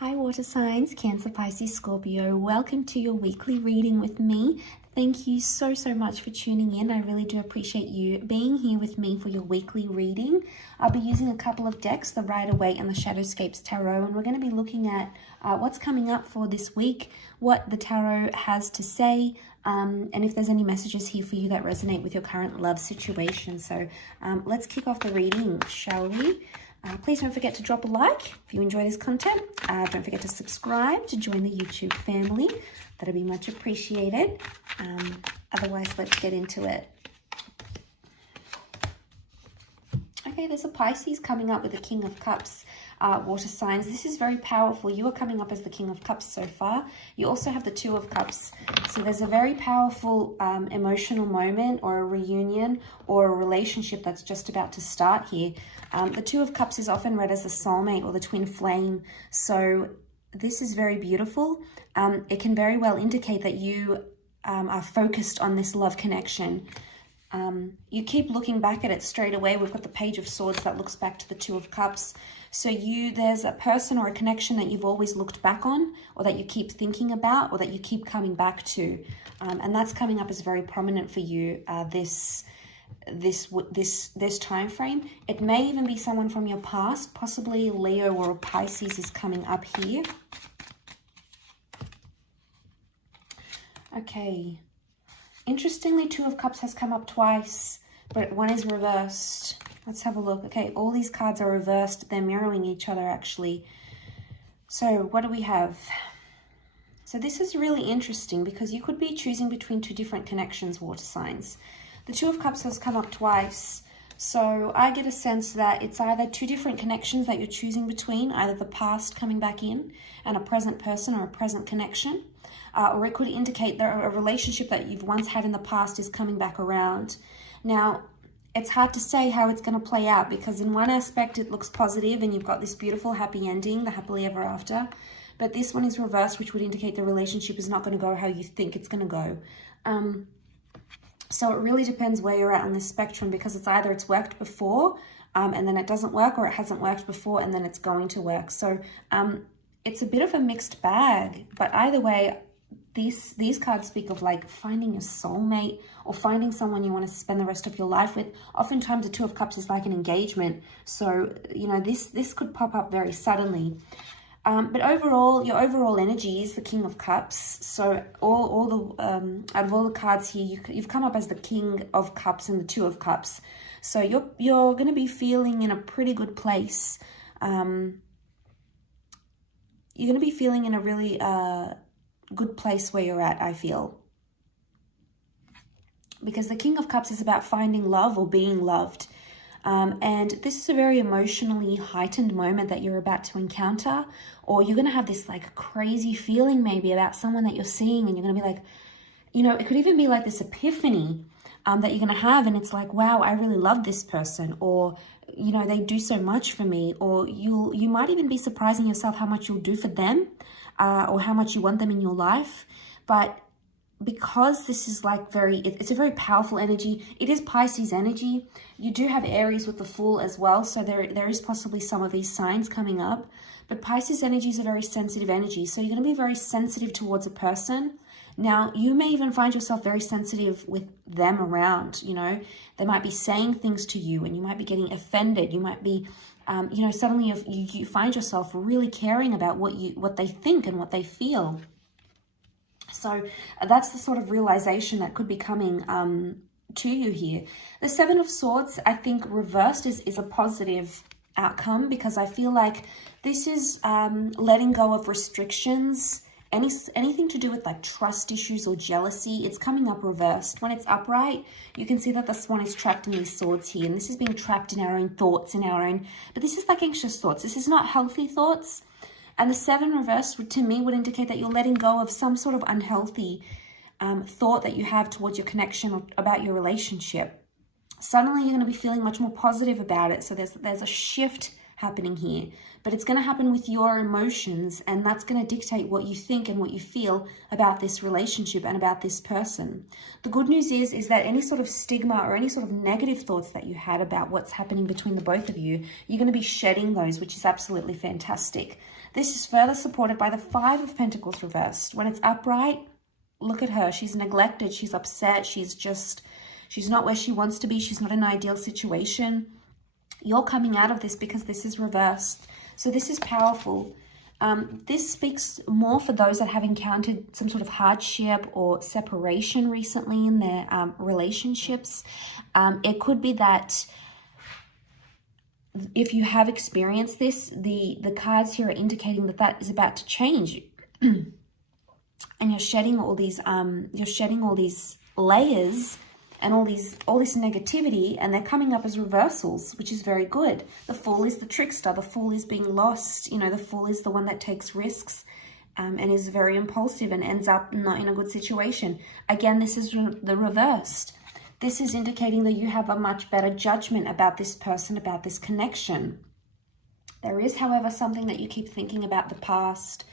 Hi water signs, Cancer, Pisces, Scorpio. Welcome to your weekly reading with me. Thank you so much for tuning in. I really do appreciate you being here with me for your weekly reading. I'll be using a couple of decks, the Rider-Waite and the Shadowscapes Tarot, and we're going to be looking at what's coming up for this week, what the tarot has to say, and if there's any messages here for you that resonate with your current love situation. So let's kick off the reading, shall we? Please don't forget to drop a like if you enjoy this content. Don't forget to subscribe to join the YouTube family. That'll be much appreciated. Otherwise, let's get into it. Okay, there's a Pisces coming up with the King of Cups, water signs. This is very powerful. You are coming up as the King of Cups so far. You also have the Two of Cups. So there's a very powerful emotional moment or a reunion or a relationship that's just about to start here. The Two of Cups is often read as the soulmate or the twin flame. So this is very beautiful. It can very well indicate that you are focused on this love connection. You keep looking back at it straight away. We've got the Page of Swords that looks back to the Two of Cups. So there's a person or a connection that you've always looked back on, or that you keep thinking about, or that you keep coming back to. And that's coming up as very prominent for you this time frame. It may even be someone from your past, possibly Leo or a Pisces is coming up here. Okay. Interestingly, Two of Cups has come up twice, but one is reversed. Let's have a look. Okay, all these cards are reversed. They're mirroring each other, actually. So what do we have? So this is really interesting because you could be choosing between two different connections, water signs. The Two of Cups has come up twice. So I get a sense that it's either two different connections that you're choosing between, either the past coming back in and a present person or a present connection. Or it could indicate that a relationship that you've once had in the past is coming back around. Now, it's hard to say how it's going to play out because in one aspect it looks positive and you've got this beautiful happy ending, the happily ever after. But this one is reversed, which would indicate the relationship is not going to go how you think it's going to go. So it really depends where you're at on this spectrum, because it's either it's worked before and then it doesn't work, or it hasn't worked before and then it's going to work. So it's a bit of a mixed bag, but either way, these cards speak of like finding your soulmate or finding someone you want to spend the rest of your life with. Oftentimes the Two of Cups is like an engagement. So, you know, this could pop up very suddenly. But overall, your overall energy is the King of Cups. So out of all the cards here, you've come up as the King of Cups and the Two of Cups. So you're going to be feeling in a pretty good place. You're going to be feeling in a really good place where you're at, I feel. Because the King of Cups is about finding love or being loved. And this is a very emotionally heightened moment that you're about to encounter, or you're going to have this like crazy feeling maybe about someone that you're seeing, and you're going to be like, you know, it could even be like this epiphany that you're going to have, and it's like, wow, I really love this person, or, you know, they do so much for me, or you might even be surprising yourself how much you'll do for them, or how much you want them in your life. But because this is like it's a very powerful energy. It is Pisces energy. You do have Aries with the Fool as well, so there is possibly some of these signs coming up. But Pisces energy is a very sensitive energy, so you're going to be very sensitive towards a person. Now, you may even find yourself very sensitive with them around, you know. They might be saying things to you and you might be getting offended. You might be, you know, suddenly you find yourself really caring about what they think and what they feel. So that's the sort of realization that could be coming to you here. The Seven of Swords, I think reversed is a positive outcome, because I feel like this is letting go of restrictions, anything to do with like trust issues or jealousy. It's coming up reversed. When it's upright, you can see that the swan is trapped in these swords here, and this is being trapped in our own thoughts, but this is like anxious thoughts. This is not healthy thoughts. And the Seven reversed to me would indicate that you're letting go of some sort of unhealthy thought that you have towards your connection or about your relationship. Suddenly you're going to be feeling much more positive about it. So there's a shift happening here. But it's going to happen with your emotions, and that's going to dictate what you think and what you feel about this relationship and about this person. The good news is that any sort of stigma or any sort of negative thoughts that you had about what's happening between the both of you, you're going to be shedding those, which is absolutely fantastic. This is further supported by the Five of Pentacles reversed. When it's upright, look at her. She's neglected. She's upset. She's not where she wants to be. She's not in an ideal situation. You're coming out of this because this is reversed. So this is powerful. This speaks more for those that have encountered some sort of hardship or separation recently in their relationships. It could be that if you have experienced this, the cards here are indicating that that is about to change. And you're shedding all these layers and all this negativity, and they're coming up as reversals, which is very good. The Fool is the trickster. The Fool is being lost. You know, the Fool is the one that takes risks and is very impulsive and ends up not in a good situation. Again, this is the reversed. This is indicating that you have a much better judgment about this person, about this connection. There is, however, something that you keep thinking about the past.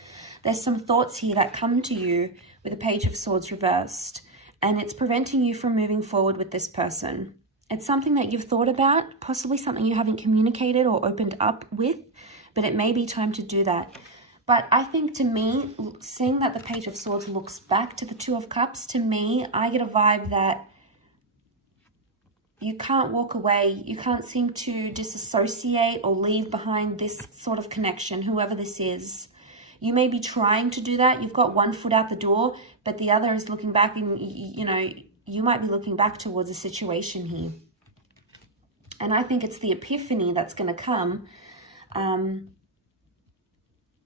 There's some thoughts here that come to you with the Page of Swords reversed, and it's preventing you from moving forward with this person. It's something that you've thought about, possibly something you haven't communicated or opened up with, but it may be time to do that. But I think, to me, seeing that the Page of Swords looks back to the Two of Cups, to me, I get a vibe that you can't walk away. You can't seem to disassociate or leave behind this sort of connection, whoever this is. You may be trying to do that. You've got one foot out the door, but the other is looking back, and, you know, you might be looking back towards a situation here. And I think it's the epiphany that's going to come.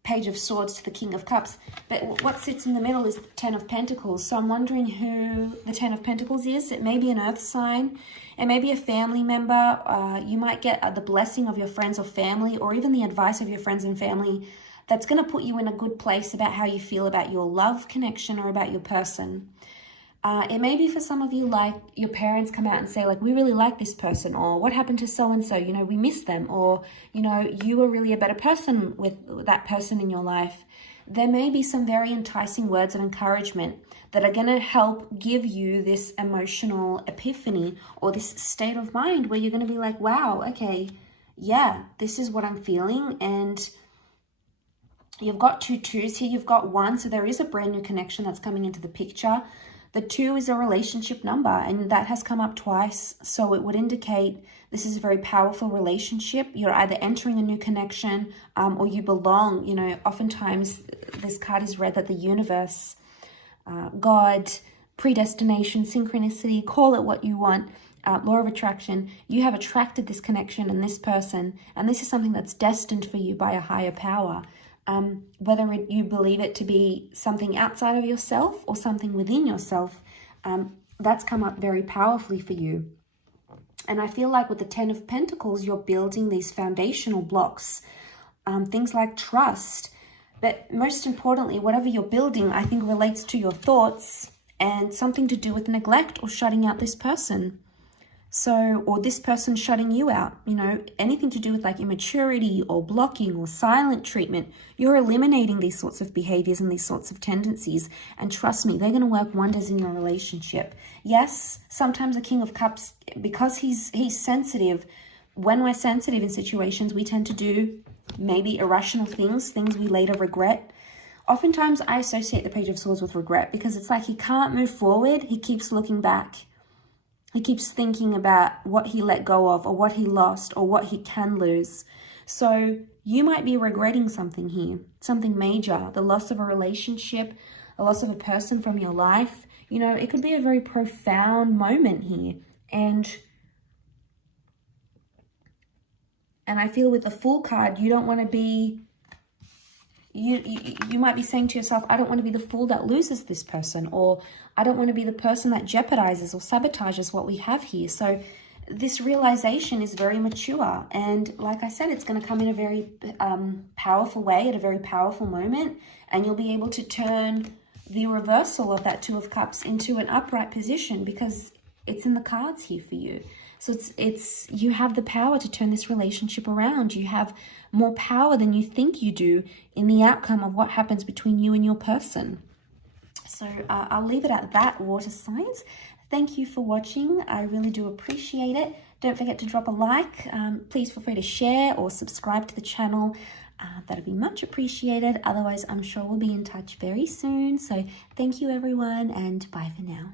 Page of Swords to the King of Cups. But what sits in the middle is the Ten of Pentacles. So I'm wondering who the Ten of Pentacles is. It may be an earth sign. It may be a family member. You might get the blessing of your friends or family, or even the advice of your friends and family that's going to put you in a good place about how you feel about your love connection or about your person. It may be for some of you, like your parents come out and say, like, we really like this person, or what happened to so-and-so, you know, we miss them, or, you know, you were really a better person with that person in your life. There may be some very enticing words of encouragement that are going to help give you this emotional epiphany or this state of mind where you're going to be like, wow, okay, yeah, this is what I'm feeling. And you've got two twos here, you've got one, so there is a brand new connection that's coming into the picture. The 2 is a relationship number, and that has come up twice. So it would indicate this is a very powerful relationship. You're either entering a new connection or you belong. You know, oftentimes this card is read that the universe, God, predestination, synchronicity, call it what you want, law of attraction, you have attracted this connection and this person, and this is something that's destined for you by a higher power. Whether you believe it to be something outside of yourself or something within yourself, that's come up very powerfully for you. And I feel like with the Ten of Pentacles, you're building these foundational blocks, things like trust. But most importantly, whatever you're building, I think relates to your thoughts and something to do with neglect or shutting out this person. So, or this person shutting you out, you know, anything to do with like immaturity or blocking or silent treatment. You're eliminating these sorts of behaviors and these sorts of tendencies. And trust me, they're going to work wonders in your relationship. Yes, sometimes the King of Cups, because he's sensitive, when we're sensitive in situations, we tend to do maybe irrational things we later regret. Oftentimes I associate the Page of Swords with regret because it's like he can't move forward. He keeps looking back. He keeps thinking about what he let go of or what he lost or what he can lose. So you might be regretting something here, something major, the loss of a relationship, a loss of a person from your life. You know, it could be a very profound moment here. And I feel with the Fool card, you don't want to be, you might be saying to yourself, I don't want to be the fool that loses this person, or I don't want to be the person that jeopardizes or sabotages what we have here. So this realization is very mature. And like I said, it's going to come in a very powerful way at a very powerful moment. And you'll be able to turn the reversal of that Two of Cups into an upright position because it's in the cards here for you. So it's you have the power to turn this relationship around. You have more power than you think you do in the outcome of what happens between you and your person. So I'll leave it at that, water signs. Thank you for watching. I really do appreciate it. Don't forget to drop a like. Please feel free to share or subscribe to the channel. That'd be much appreciated. Otherwise, I'm sure we'll be in touch very soon. So thank you, everyone, and bye for now.